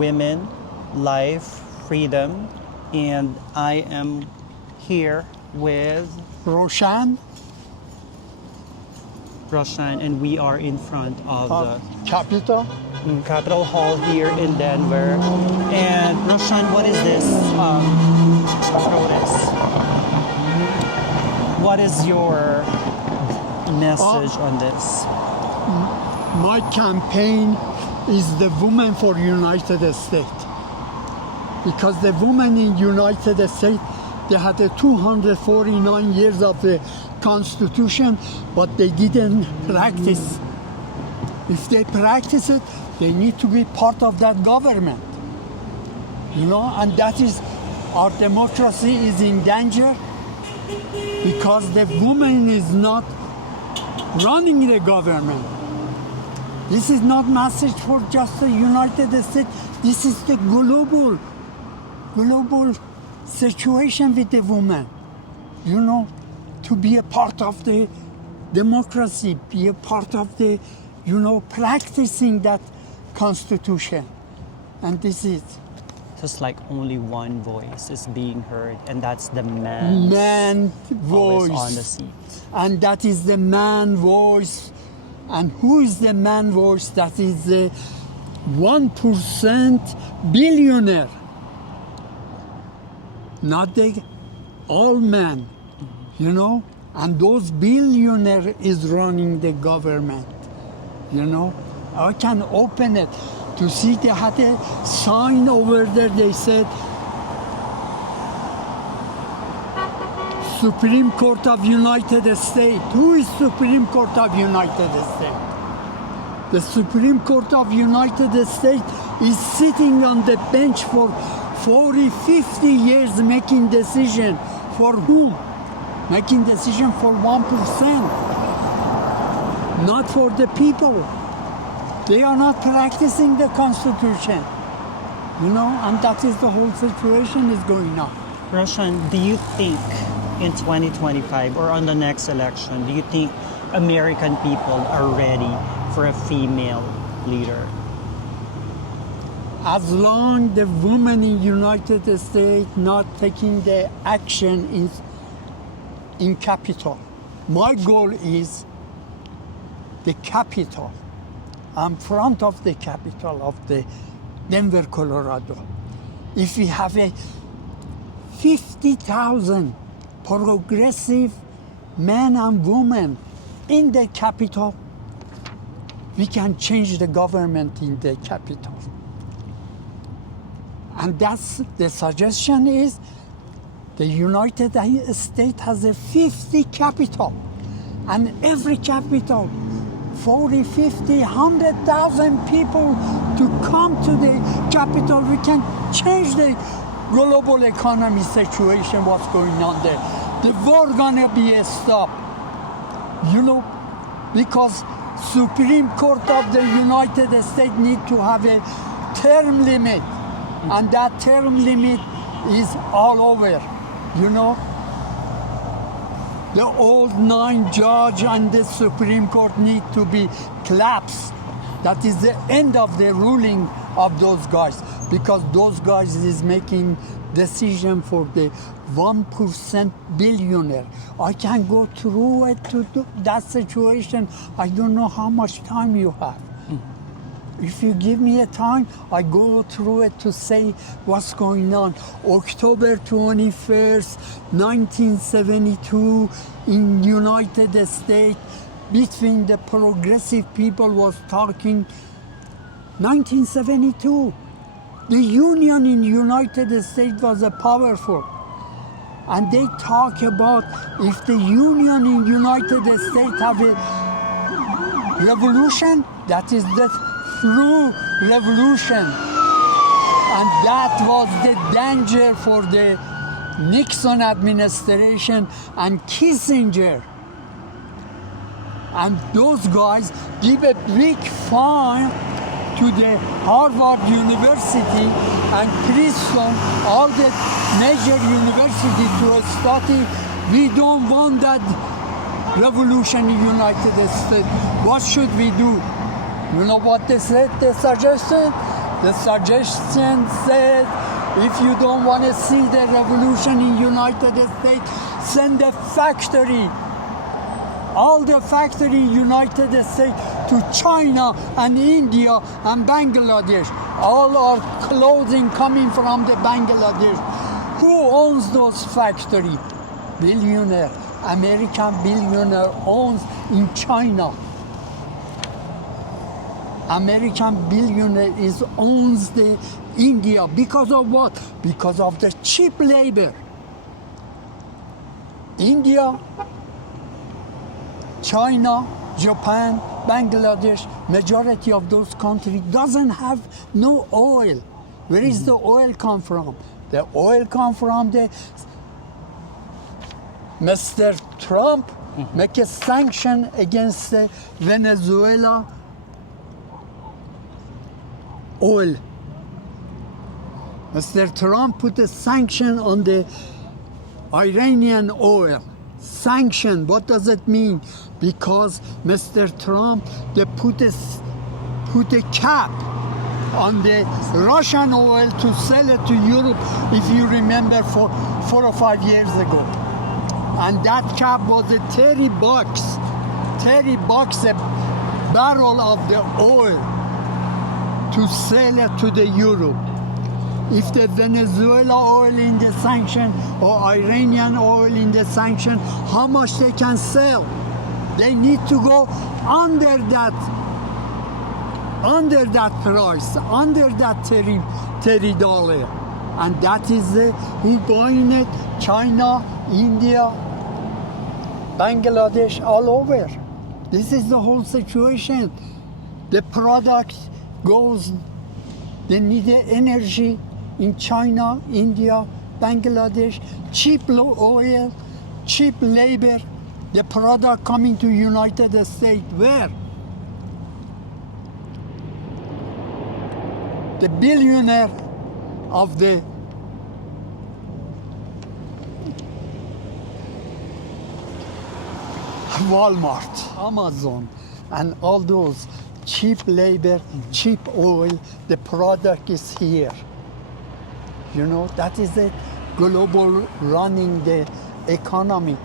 women, life, freedom, and I am here with Roshan and we are in front of the Capital. Capitol Hall here in Denver. And Roshan, what is this protest? What is your message on this? My campaign is the women for United States. Because the women in United States, they had a 249 years of the Constitution, but they didn't practice. If they practice it, they need to be part of that government. And that is, our democracy is in danger because the woman is not running the government. This is not message for just the United States. This is the global situation with the woman. To be a part of the democracy, be a part of the, practicing that Constitution. And this is Just like only one voice is being heard, and that's the man's man always voice. on the seat. And that is the man voice. And who is the man voice? That is the 1% billionaire. Not the all man, And those billionaire is running the government, I can open it to see they had a sign over there. They said, Supreme Court of United States. Who is Supreme Court of United States? The Supreme Court of United States is sitting on the bench for 40, 50 years making decision. For whom? Making decision for 1%. Not for the people. They are not practicing the Constitution. And that is the whole situation is going on. Roshan, do you think in 2025 or on the next election, do you think American people are ready for a female leader? As long the women in United States not taking the action in Capitol. My goal is the Capitol. I'm front of the Capitol of the Denver, Colorado. If we have a 50,000 progressive men and women in the Capitol, we can change the government in the Capitol. And that's the suggestion is the United States has a 50 capital. And every capital, 40, 50, 100,000 people to come to the capital. We can change the global economy situation, what's going on there. The war gonna be a stop. Because Supreme Court of the United States need to have a term limit. And that term limit is all over, The old 9 judge and the Supreme Court need to be collapsed. That is the end of the ruling of those guys, because those guys is making decision for the 1% billionaire. I can go through it to that situation. I don't know how much time you have. If you give me a time, I go through it to say what's going on. October 21st, 1972, in United States, between the progressive people was talking. 1972, the union in United States was powerful. And they talk about if the union in United States have a revolution, that is the through revolution. And that was the danger for the Nixon administration and Kissinger. And those guys give a big fine to the Harvard University and Princeton, all the major universities to study. We don't want that revolution in the United States. What should we do? You know what they said? They suggested The suggestion said, if you don't want to see the revolution in United States, send a factory, all the factory in United States to China and India and Bangladesh. All our clothing coming from the Bangladesh. Who owns those factories? Billionaire. American billionaire owns in China. American billionaire owns the India. Because of what? Because of the cheap labor. India, China, Japan, Bangladesh, majority of those countries doesn't have no oil. Where is the oil come from? The oil come from the Mr. Trump make a sanction against the Venezuela oil. Mr. Trump put a sanction on the Iranian oil. Sanction, what does it mean? Because Mr. Trump, they put a cap on the Russian oil to sell it to Europe, if you remember, for 4 or 5 years ago. And that cap was at $30 a barrel of the oil to sell it to the Europe. If the Venezuela oil in the sanction or Iranian oil in the sanction, how much they can sell? They need to go under that price, under that $30. And that is who buying it? China, India, Bangladesh, all over. This is the whole situation. The product goes, they need the energy in China, India, Bangladesh, cheap oil, cheap labor, the product coming to United States. Where? The billionaire of the Walmart, Amazon, and all those cheap labor, cheap oil, the product is here. You know, that is the global running the economy.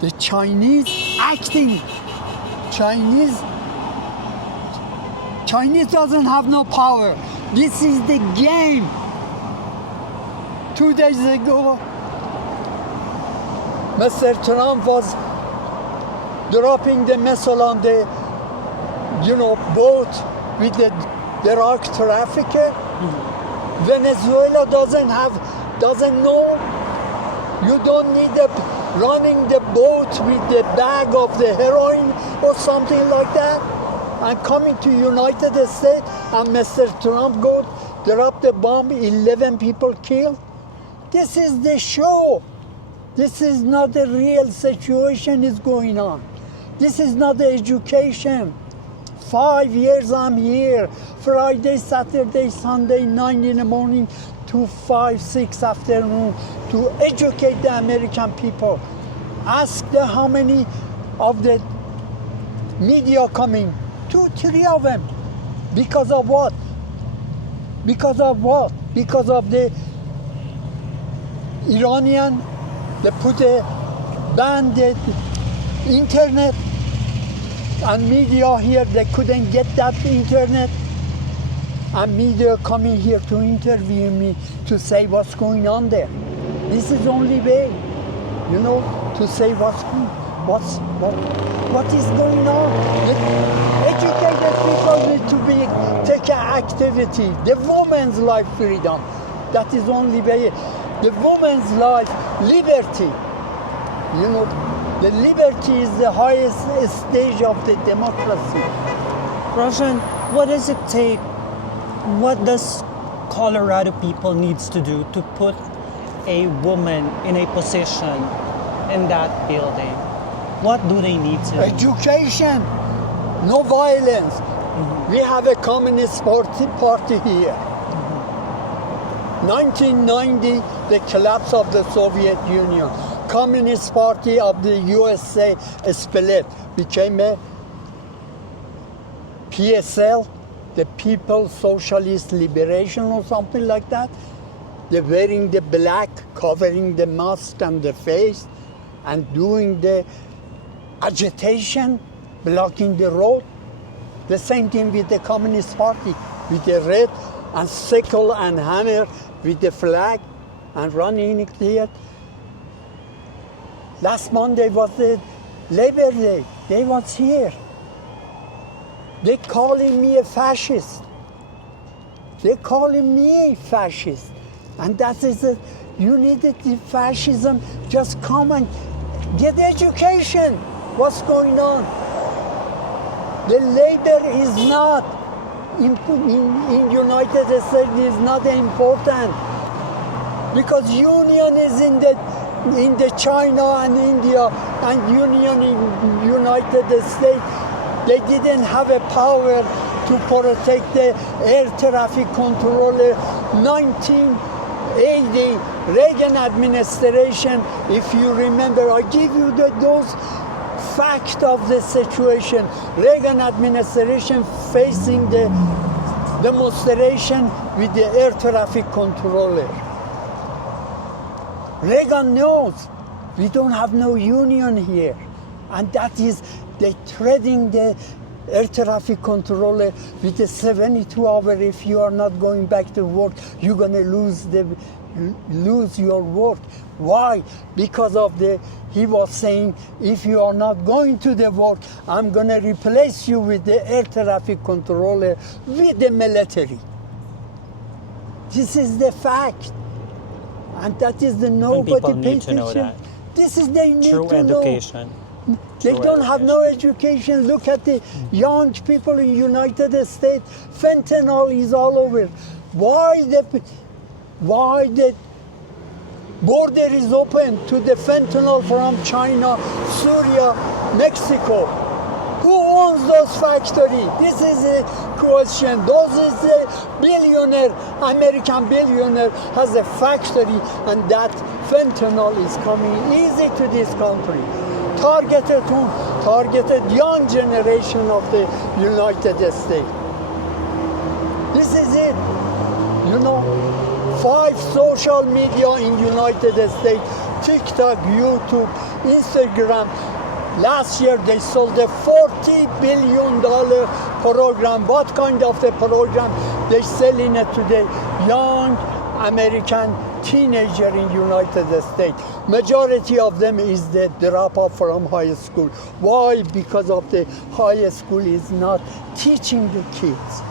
The Chinese acting, Chinese doesn't have no power. This is the game. 2 days ago, Mr. Trump was dropping the missile on the, boat with the drug trafficker. Venezuela doesn't know. You don't need running the boat with the bag of the heroin or something like that. And coming to United States and Mr. Trump go drop the bomb, 11 people killed. This is the show. This is not the real situation is going on. This is not the education. 5 years I'm here, Friday, Saturday, Sunday, 9 in the morning to 5, 6 afternoon to educate the American people. Ask them how many of the media coming, 2, 3 of them. Because of what? Because of what? Because of the Iranian, they put a ban the internet. And media here, they couldn't get that internet. And media coming here to interview me to say what's going on there. This is only way, to say what is going on. The educated people need to take an activity. The woman's life freedom. That is only way. The woman's life liberty. The liberty is the highest stage of the democracy. Roshan, what does it take? What does Colorado people needs to do to put a woman in a position in that building? What do they need to do? Education, no violence. We have a communist party here. 1990, the collapse of the Soviet Union. Communist Party of the USA split, became a PSL, the People's Socialist Liberation or something like that. They're wearing the black, covering the mask and the face, and doing the agitation, blocking the road. The same thing with the Communist Party, with the red and sickle and hammer with the flag and running here. Last Monday was the Labor Day. They was here. They calling me a fascist. They calling me a fascist. And that is a unity fascism. Just come and get education. What's going on? The labor is not in United States is not important, because union is in the China and India, and union in United States. They didn't have a power to protect the air traffic controller. 1980 Reagan administration, if you remember, I give you those fact of the situation. Reagan administration facing the demonstration with the air traffic controller. Reagan knows we don't have no union here, and that is they threatening the air traffic controller with the 72 hour. If you are not going back to work, you're gonna lose your work. Why? Because of he was saying, if you are not going to the work, I'm gonna replace you with the air traffic controller with the military. This is the fact. And that is the nobody people need to know attention. that. This is they need True to education. know. They True don't have no education. Look at the young people in United States. Fentanyl is all over. Why the border is open to the fentanyl from China, Syria, Mexico? Who owns those factories? This is a question. Those is the billionaire, American billionaire has a factory, and that fentanyl is coming easy to this country. Targeted young generation of the United States. This is it. 5 social media in United States, TikTok, YouTube, Instagram. Last year they sold a $40 billion program. What kind of a program? They selling it to the young American teenager in United States. Majority of them is the dropout from high school. Why? Because of the high school is not teaching the kids.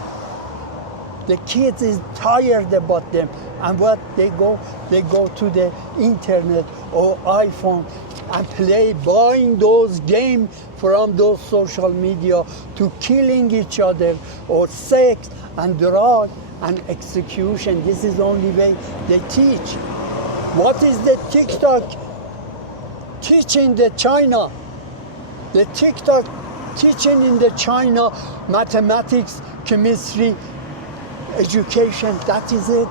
The kids is tired about them, and what they go to the internet or iPhone and buying those games from those social media to killing each other, or sex and drug and execution. This is the only way they teach. What is the TikTok teaching the China? The TikTok teaching in the China mathematics, chemistry, education. That is it.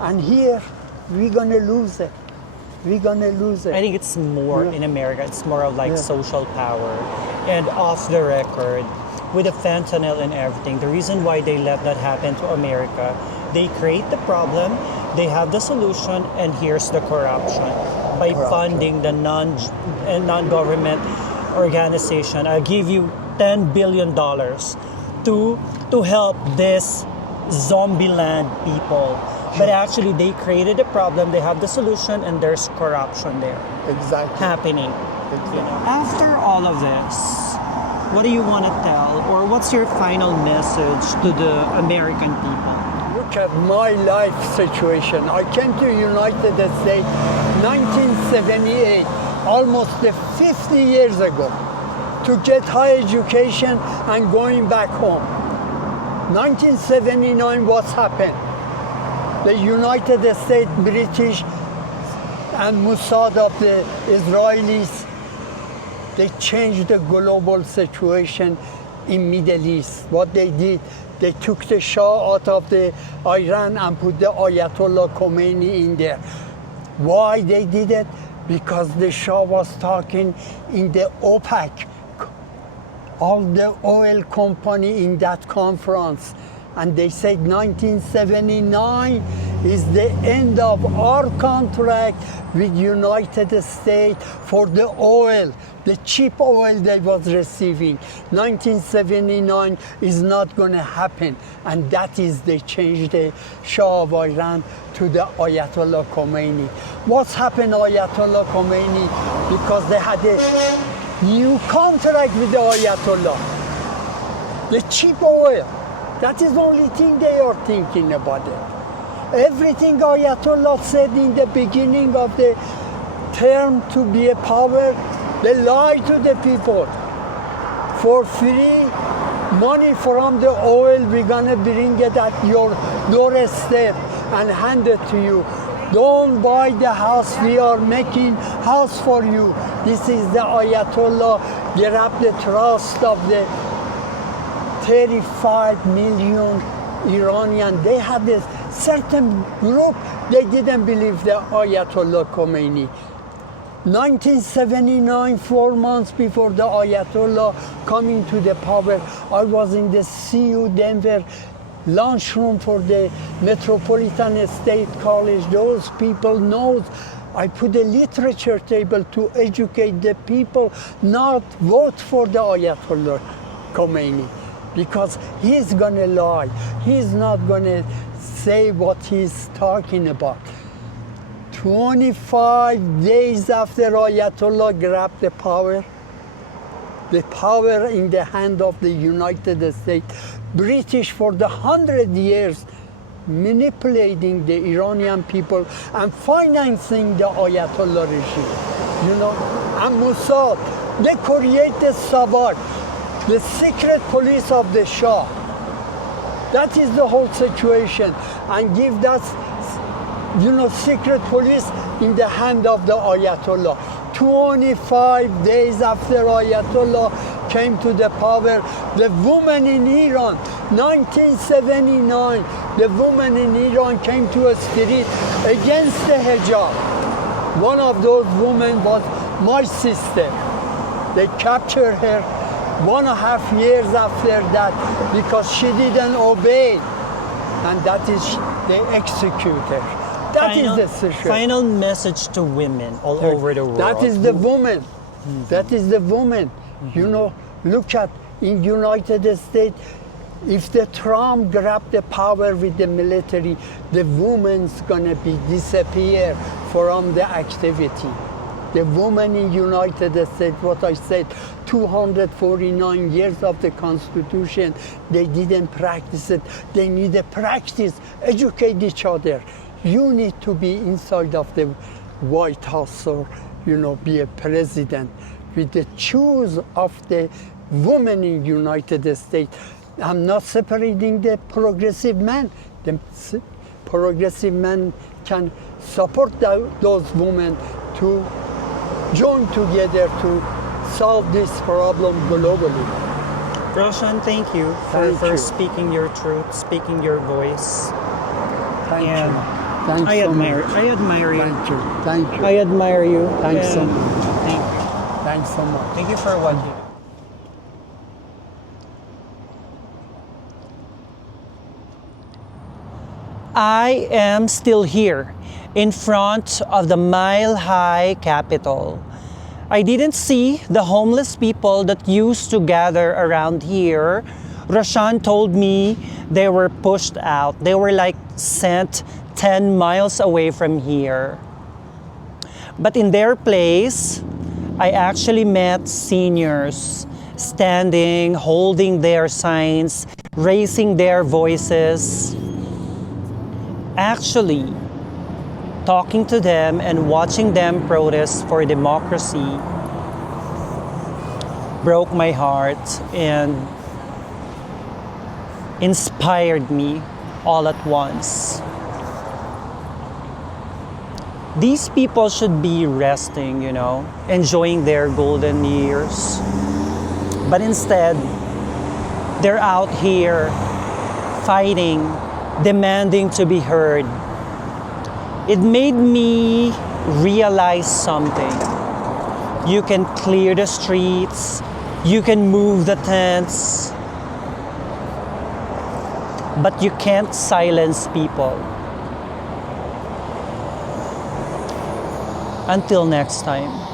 And here we're gonna lose it. We're gonna lose it. I think it's more in America. It's more of like Yeah. social power. And off the record, with the fentanyl and everything, the reason why they let that happen to America, they create the problem, they have the solution, and here's the corruption. By funding the non-government organization, I'll give you $10 billion to help this zombie land people. But actually they created a problem, they have the solution, and there's corruption there Exactly. happening. Exactly. After all of this, what do you want to tell, or what's your final message to the American people? Look at my life situation. I came to United States 1978, almost 50 years ago, to get higher education and going back home. 1979, what's happened? The United States, British, and Mossad of the Israelis, they changed the global situation in Middle East. What they did, they took the Shah out of the Iran and put the Ayatollah Khomeini in there. Why they did it? Because the Shah was talking in the OPEC, all the oil company in that conference, and they said 1979 is the end of our contract with United States for the oil, the cheap oil they was receiving. 1979 is not going to happen, and that is they changed the Shah of Iran to the Ayatollah Khomeini. What's happened Ayatollah Khomeini? Because they had a new contract with the Ayatollah, the cheap oil. That is the only thing they are thinking about it. Everything Ayatollah said in the beginning of the term to be a power, they lie to the people. For free money from the oil, we're gonna bring it at your doorstep and hand it to you. Don't buy the house, we are making house for you. This is the Ayatollah, grab the trust of the 35 million Iranian. They had a certain group, they didn't believe the Ayatollah Khomeini. 1979, 4 months before the Ayatollah coming to the power, I was in the CU Denver lunchroom for the Metropolitan State College. Those people know I put a literature table to educate the people not vote for the Ayatollah Khomeini, because he's gonna lie. He's not gonna say what he's talking about. 25 days after Ayatollah grabbed the power in the hand of the United States, British for the 100 years manipulating the Iranian people and financing the Ayatollah regime. You know, and Mossad, they created Savar, the secret police of the Shah. That is the whole situation, and give that, you know, secret police in the hand of the Ayatollah. 25 days after Ayatollah came to the power, the woman in Iran, 1979, the woman in Iran came to a street against the hijab. One of those women was my sister. They captured her 1.5 years after that because she didn't obey, and that is, they execute her. That is the situation. Final message to women all over the world. That is the woman. That is the woman. You know, look at in United States, if the Trump grabbed the power with the military, the woman's gonna be disappear from the activity. The woman in United States, what I said, 249 years of the Constitution, they didn't practice it. They need to practice, educate each other. You need to be inside of the White House or, you know, be a president with the choose of the woman in United States. I'm not separating the progressive man. The progressive man can support those women to join together to solve this problem globally. Roshan, thank you for speaking your truth, speaking your voice. Thank And you. Thanks I so admire much. I admire you. Thank you. Thank you. I admire you. Thanks so and much. Thank, Thanks so much. thank you for what you do. I am still here in front of the mile-high Capitol. I didn't see the homeless people that used to gather around here. Roshan told me they were pushed out. They were like sent 10 miles away from here. But in their place, I actually met seniors standing, holding their signs, raising their voices. Actually, talking to them and watching them protest for democracy broke my heart and inspired me all at once. These people should be resting, you know, enjoying their golden years. But instead, they're out here fighting, demanding to be heard. It made me realize something. You can clear the streets, you can move the tents, but you can't silence people. Until next time.